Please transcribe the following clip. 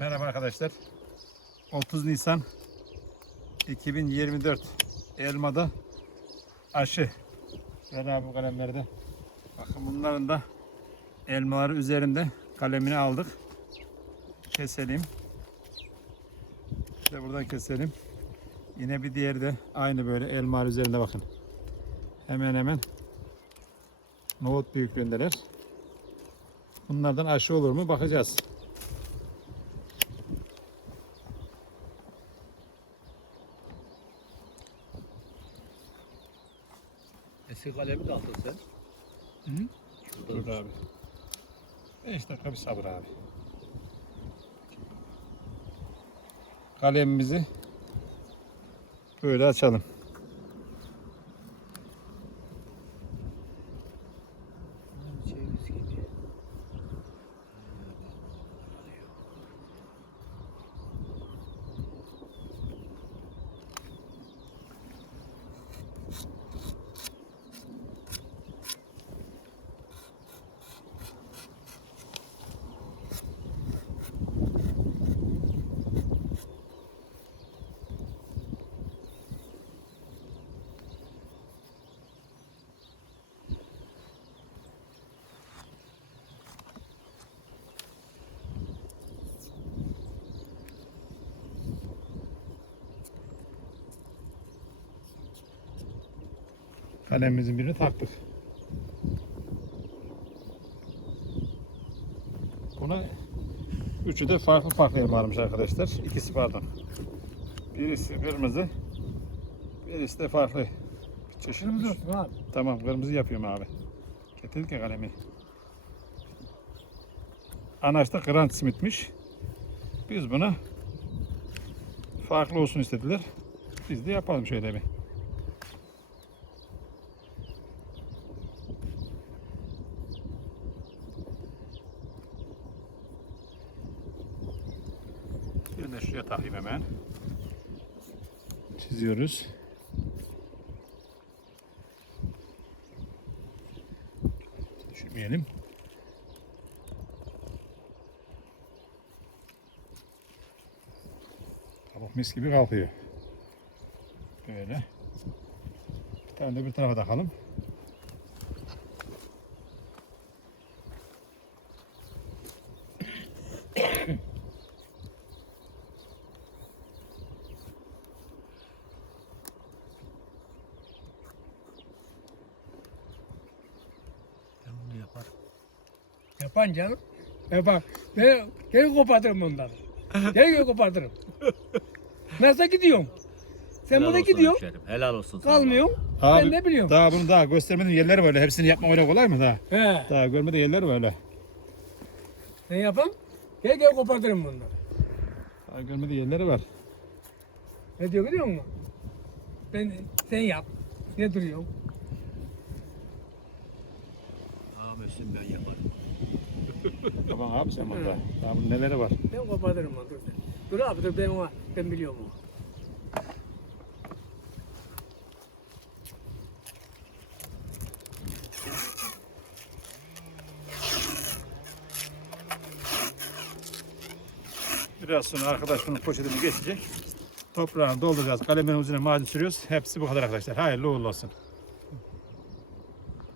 Merhaba arkadaşlar. 30 Nisan 2024 Elmada aşı. Ver abi bu kalemleri de. Bakın bunların da elmaları üzerinde kalemini aldık. Keselim. İşte buradan keselim. Yine bir diğeri de aynı böyle elmalar üzerinde bakın. Hemen hemen nohut büyüklüğündeler. Bunlardan aşı olur mu bakacağız. Eski kalemi de aldın sen. Hı? Şurada Dur abi. 5 dakika bir sabır abi. Kalemimizi böyle açalım. Kalemimizin birini taktık. Buna üçü de farklı farklı elmalarmış arkadaşlar. İkisi pardon. Birisi kırmızı. Birisi de farklı. Bir çeşit. Kırmızı olsun abi. Tamam kırmızı yapıyorum abi. Getirdik ya kalemi. Anaç da Grant Smith'miş. Biz buna farklı olsun istediler. Biz de yapalım şöyle bir. De şuraya takayım hemen. Çiziyoruz. Düşürmeyelim. Kabuk mis gibi kalkıyor. Böyle. Bir tane de bir tarafa takalım. Ben bunu yaparım. Yapan canım. Yapan. Ben gel kopartırım. Gel gel kopartırım. Nasıl gidiyorum? Sen burada gidiyorsun. hemşerim, Helal olsun sana. Kalmıyorsun. Abi, Ben ne biliyorum. Daha bunu daha göstermedim yerleri böyle. Hepsini yapmak öyle kolay mı daha? He. Daha görmedi yerleri böyle. Ne yapam? Gel gel kopartırım bunları. Daha görmedi yerleri var. Ne diyor biliyor musun? Ben, sen yap. Ne duruyorsun? Ahmet'sin ben yaparım. Tamam abi sen burada. Daha bunun neleri var? Ben kopartırım onu. Dur, dur abi dur ben, ona, ben biliyorum onu. Biraz sonra arkadaş bunun poşetini geçecek. Toprağını dolduracağız. Kalemin üzerine macun sürüyoruz. Hepsi bu kadar arkadaşlar. Hayırlı uğurlu olsun.